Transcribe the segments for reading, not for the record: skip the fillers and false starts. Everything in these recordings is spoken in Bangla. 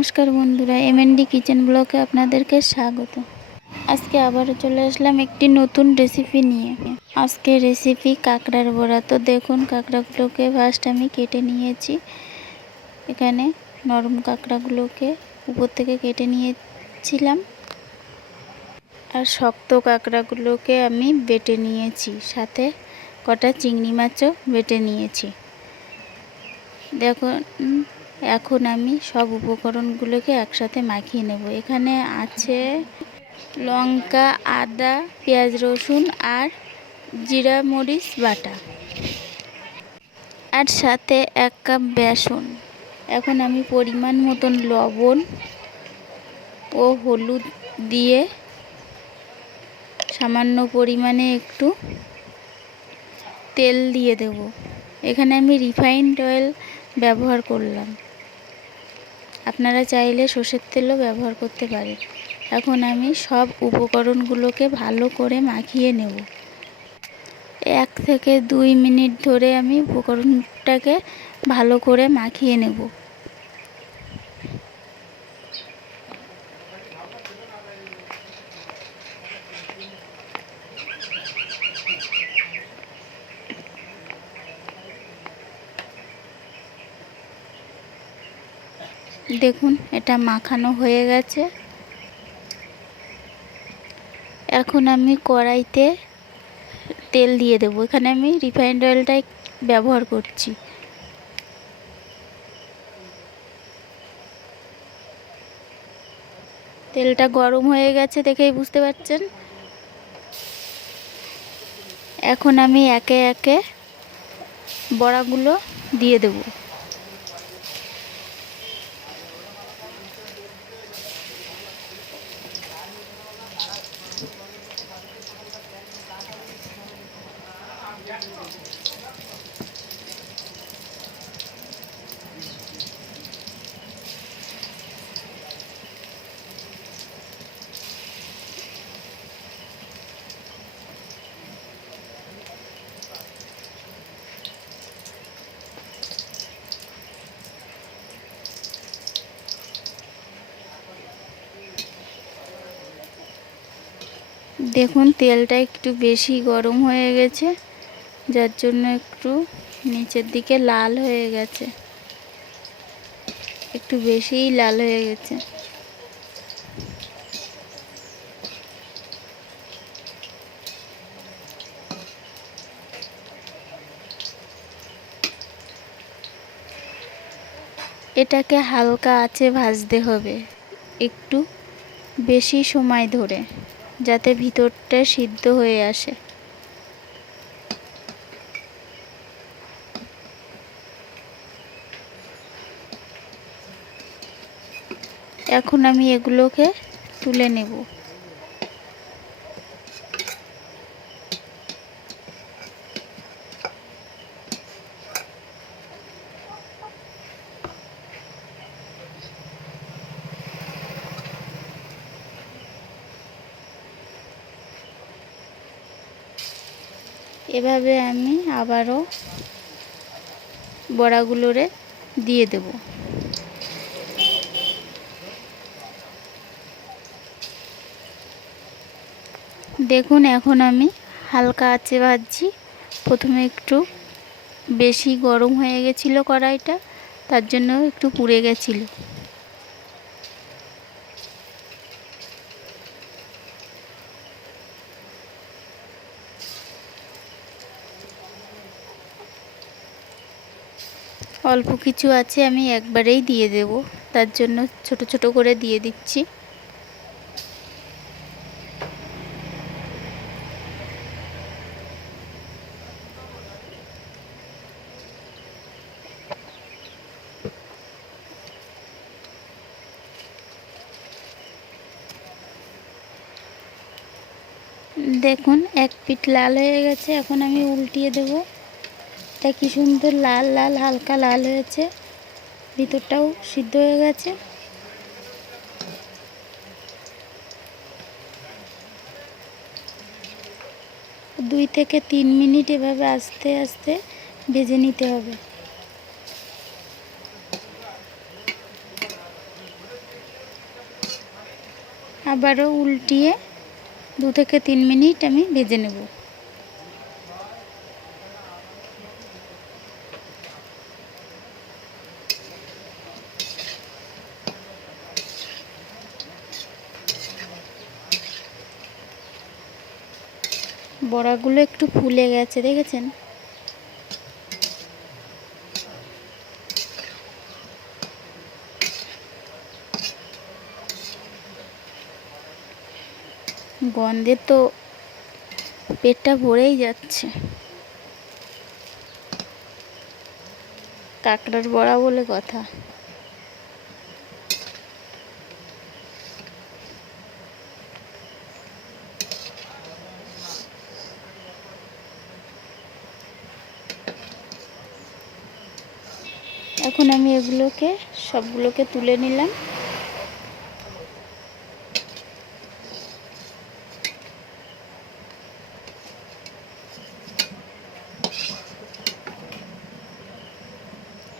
নমস্কার বন্ধুরা, এমএনডি কিচেন ব্লগে আপনাদেরকে স্বাগত। আজকে আবারও চলে আসলাম একটি নতুন রেসিপি নিয়ে। আজকে রেসিপি কাঁকড়ার বড়া। তো দেখুন, কাঁকড়াগুলোকে ফার্স্ট আমি কেটে নিয়েছি। এখানে নরম কাঁকড়াগুলোকে উপর থেকে কেটে নিয়েছিলাম, আর শক্ত কাঁকড়াগুলোকে আমি বেটে নিয়েছি, সাথে কটা চিংড়ি মাছও বেটে নিয়েছি। দেখুন, এখন আমি সব উপকরণগুলোকে একসাথে মাখিয়ে নেব। এখানে আছে লঙ্কা, আদা, পেঁয়াজ, রসুন আর জিরা মরিচ বাটা, আর সাথে 1 কাপ বেসন। এখন আমি পরিমাণ মতন লবণ ও হলুদ দিয়ে সামান্য পরিমাণে একটু তেল দিয়ে দেব। এখানে আমি রিফাইন্ড অয়েল ব্যবহার করলাম, আপনারা চাইলে সর্ষের তেলও ব্যবহার করতে পারেন। এখন আমি সব উপকরণগুলোকে ভালো করে মাখিয়ে নেব। 1 থেকে 2 মিনিট ধরে আমি উপকরণটাকে ভালো করে মাখিয়ে নেব। দেখুন, এটা মাখানো হয়ে গেছে। এখন আমি কড়াইতে তেল দিয়ে দেব। এখানে আমি রিফাইন্ড অয়েলটাই ব্যবহার করছি। তেলটা গরম হয়ে গেছে, দেখেই বুঝতে পারছেন। এখন আমি একে একে বড়াগুলো দিয়ে দেব। দেখুন, তেলটা একটু বেশি গরম হয়ে গেছে, যার জন্য একটু নিচের দিকে লাল হয়ে গেছে, একটু বেশিই লাল হয়ে গেছে। এটাকে হালকা আঁচে ভাজতে হবে, একটু বেশি সময় ধরে, যাতে ভিতরটা সিদ্ধ হয়ে আসে। এখন আমি এগুলোকে তুলে নেব। এভাবে আমি আবারও বড়াগুলোরে দিয়ে দেব। দেখুন, এখন আমি হালকা আঁচে ভাজছি। প্রথমে একটু বেশি গরম হয়ে গেছিলো কড়াইটা, তার জন্য একটু পুড়ে গেছিলো। অল্প কিছু আছে, আমি একবারেই দিয়ে দেব, তার জন্য ছোট ছোট করে দিয়ে দিচ্ছি। দেখুন, এক পিঠ লাল হয়ে গেছে। এখন আমি উল্টিয়ে দেব। এটা কি সুন্দর লাল লাল, হালকা লাল হয়েছে, ভিতরটাও সিদ্ধ হয়ে গেছে। দুই থেকে 3 মিনিট এভাবে আস্তে আস্তে ভেজে নিতে হবে। আবারও উল্টিয়ে 2 থেকে 3 মিনিট আমি ভেজে নেব। বড়াগুলো একটু ফুলে গেছে, দেখেছেন? গন্ধে তো পেটটা ভরেই যাচ্ছে। কাঁকড়ার বড়া বলে কথা। এখন আমি এগুলোকে সবগুলোকে তুলে নিলাম।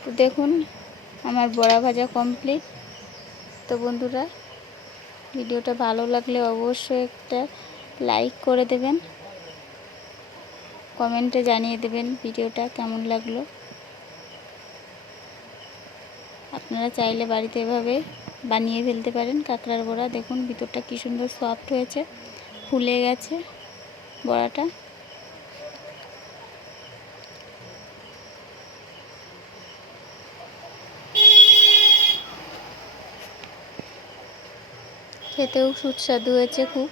তো দেখুন আমার বড়া ভাজা কমপ্লিট। তো বন্ধুরা, ভিডিওটা ভালো লাগলে অবশ্যই একটা লাইক করে দেবেন, কমেন্টে জানিয়ে দেবেন ভিডিওটা কেমন লাগলো। আপনারা চাইলে বাড়িতে এভাবে বানিয়ে ফেলতে পারেন কাঁকড়ার বড়া। দেখুন ভিতরটা কি সুন্দর সফট হয়েছে, ফুলে গেছে বড়াটা। খেতেও সুস্বাদু হয়েছে খুব।